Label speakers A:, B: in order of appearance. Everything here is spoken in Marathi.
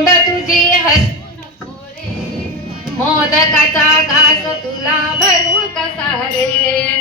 A: तोंड तुझी हसू. नको रे मोदकाचा घास तुला भरू कसा रे